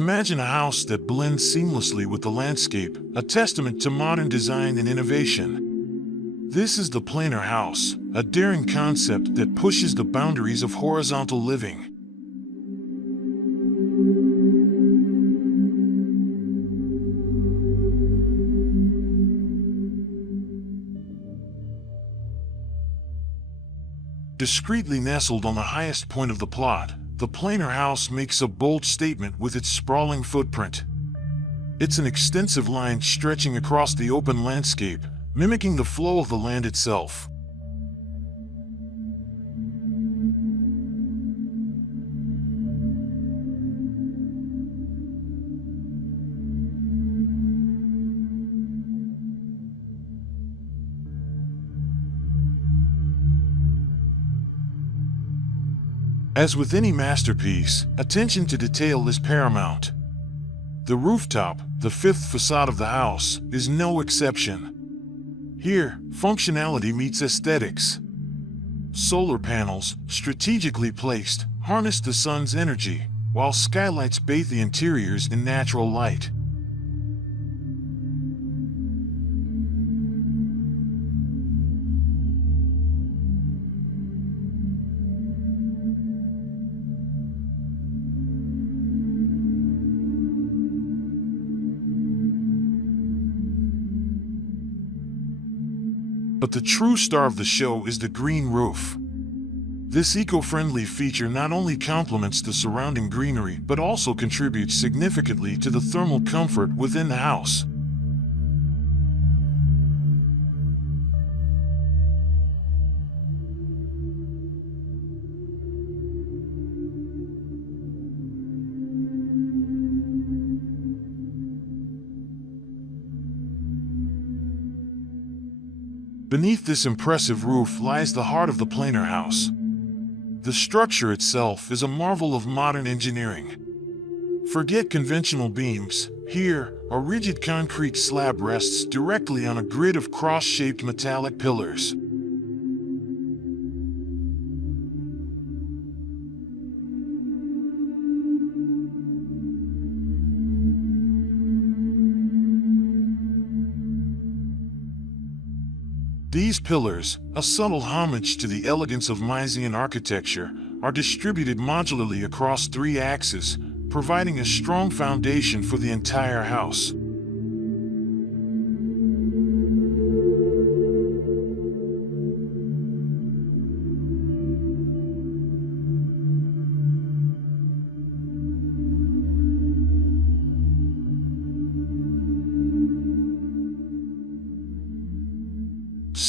Imagine a house that blends seamlessly with the landscape, a testament to modern design and innovation. This is the planar house, a daring concept that pushes the boundaries of horizontal living. Discreetly nestled on the highest point of the plot, the planar house makes a bold statement with its sprawling footprint. It's an extensive line stretching across the open landscape, mimicking the flow of the land itself. As with any masterpiece, attention to detail is paramount. The rooftop, the fifth facade of the house, is no exception. Here, functionality meets aesthetics. Solar panels, strategically placed, harness the sun's energy, while skylights bathe the interiors in natural light. But the true star of the show is the green roof. This eco-friendly feature not only complements the surrounding greenery but also contributes significantly to the thermal comfort within the house. Beneath this impressive roof lies the heart of the planar house. The structure itself is a marvel of modern engineering. Forget conventional beams. Here, a rigid concrete slab rests directly on a grid of cross-shaped metallic pillars. These pillars, a subtle homage to the elegance of Mysian architecture, are distributed modularly across three axes, providing a strong foundation for the entire house.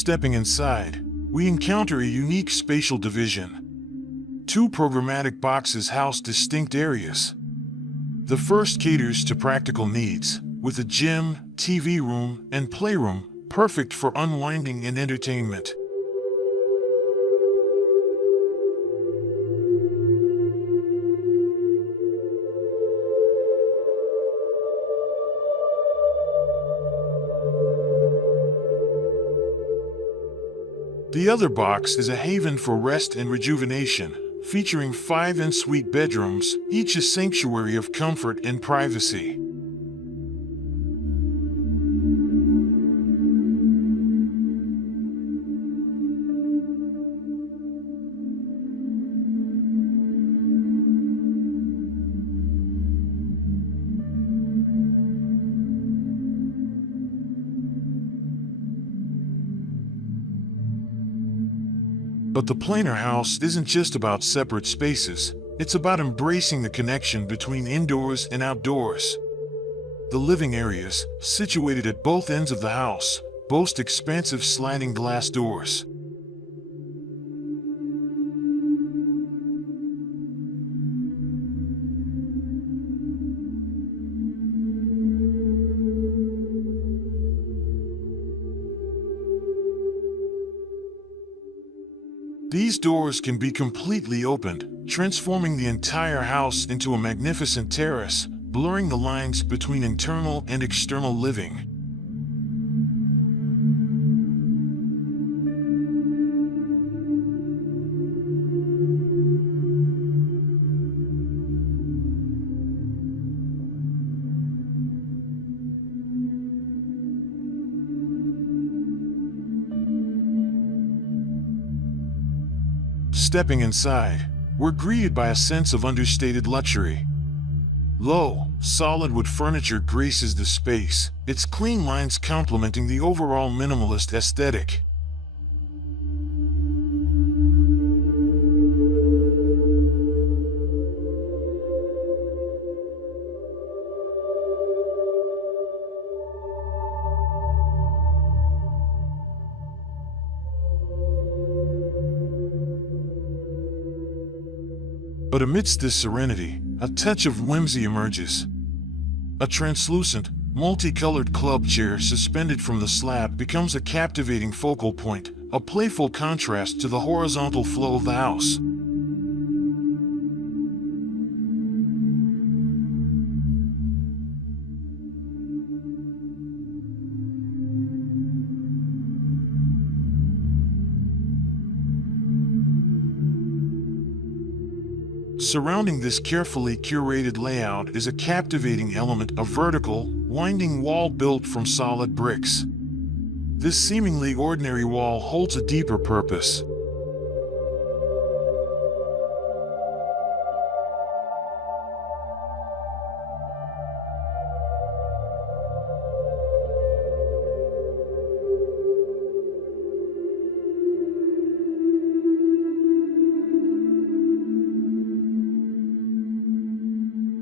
Stepping inside, we encounter a unique spatial division. Two programmatic boxes house distinct areas. The first caters to practical needs, with a gym, TV room, and playroom, perfect for unwinding and entertainment. The other box is a haven for rest and rejuvenation, featuring 5 en-suite bedrooms, each a sanctuary of comfort and privacy. But the planar house isn't just about separate spaces, it's about embracing the connection between indoors and outdoors. The living areas, situated at both ends of the house, boast expansive sliding glass doors. These doors can be completely opened, transforming the entire house into a magnificent terrace, blurring the lines between internal and external living. Stepping inside, we're greeted by a sense of understated luxury. Low, solid wood furniture graces the space, its clean lines complementing the overall minimalist aesthetic. But amidst this serenity, a touch of whimsy emerges. A translucent, multicolored club chair suspended from the slab becomes a captivating focal point, a playful contrast to the horizontal flow of the house. Surrounding this carefully curated layout is a captivating element, a vertical, winding wall built from solid bricks. This seemingly ordinary wall holds a deeper purpose.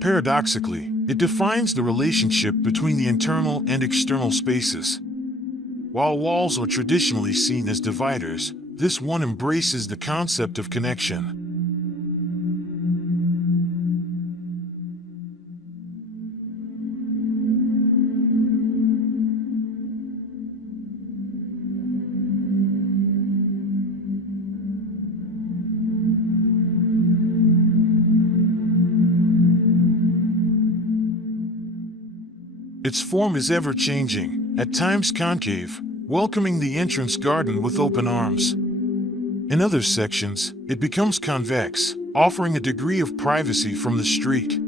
Paradoxically, it defines the relationship between the internal and external spaces. While walls are traditionally seen as dividers, this one embraces the concept of connection. Its form is ever-changing, at times concave, welcoming the entrance garden with open arms. In other sections, it becomes convex, offering a degree of privacy from the street.